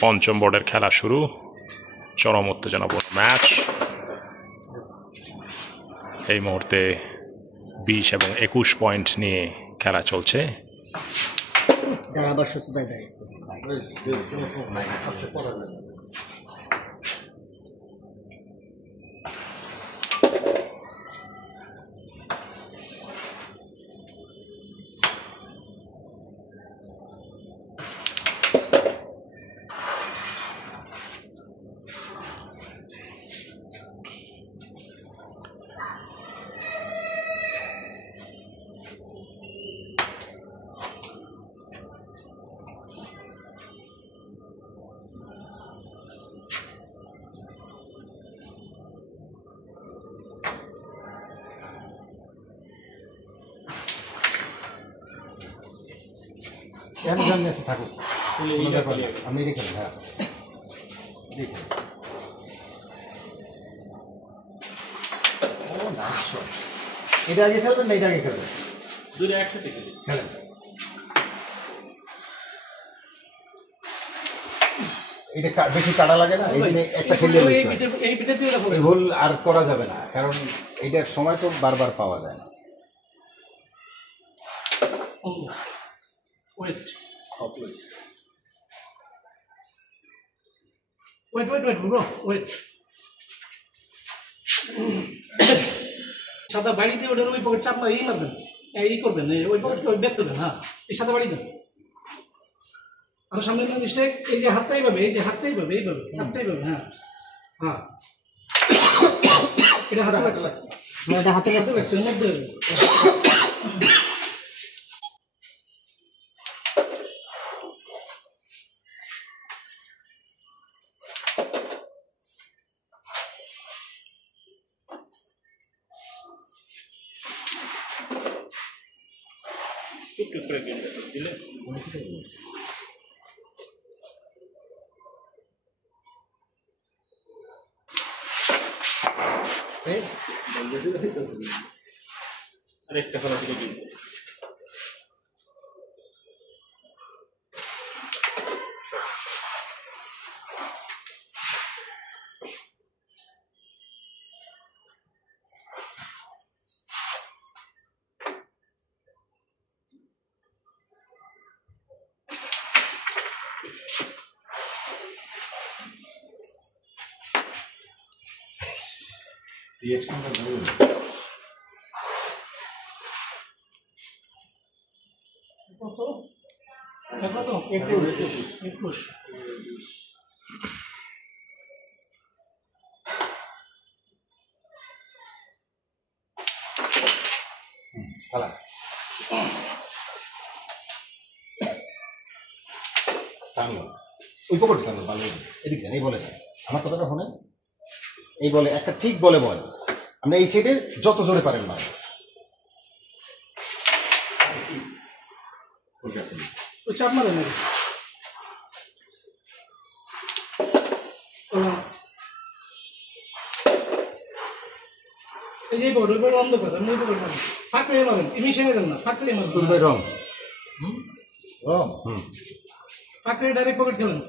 পঞ্চম বোর্ডের খেলা শুরু, চরম উত্তেজনাপূর্ণ ম্যাচ। এই মুহূর্তে 20 এবং 21 পয়েন্ট নিয়ে খেলা চলছে। থাকুক আমি রেখে হ্যাঁ এটা আগে খেলবেন না এটা আগে খেলবেন দুটো একসাথে খেলেন এটা বেশি কাটা লাগে না এই জন্য একটা খেললে এই ভুল আর করা যাবে না কারণ এটার সময় তো বারবার পাওয়া যায় না Wait. Wait, bro. Wait. সাদা বাড়ি দিয়ে ওটার ওই পকেট চাপ না এই মারবেন এই করবেন ওই পকেট বেস করবেন হ্যাঁ এই সাদা বাড়ি দেন আর সামনে মিস্টেক এই যে হাতটাই পাবে এই যে হাতটাই পাবে এইভাবে হাতটাই পাবে হ্যাঁ হ্যাঁ এটা হাতে লাগছে এটা হাতে লাগছে মধ্যে একটু করে দিন দিলে আরেকটা ফলা থেকে দিয়েছে রিঅ্যাকশনটা ভালো কত 21 খেলা টানলো ওই পকেটে টানলো ভালো এদিক যান এই বলে যান আমার কথাটা শোনেন এই বলে একটা ঠিক বলে বল আমরা এই সাইডে যত জোরে পারেন মারেন ওই চাপ মারেন নাকি এই যে বড় বড় অন্ধ কথা মই বড় কথা ফাটলে মারেন ইমিশনে দেন না ফাটলে মারেন রং রং ফাটলে ডাইরেক্ট পকেট খেলেন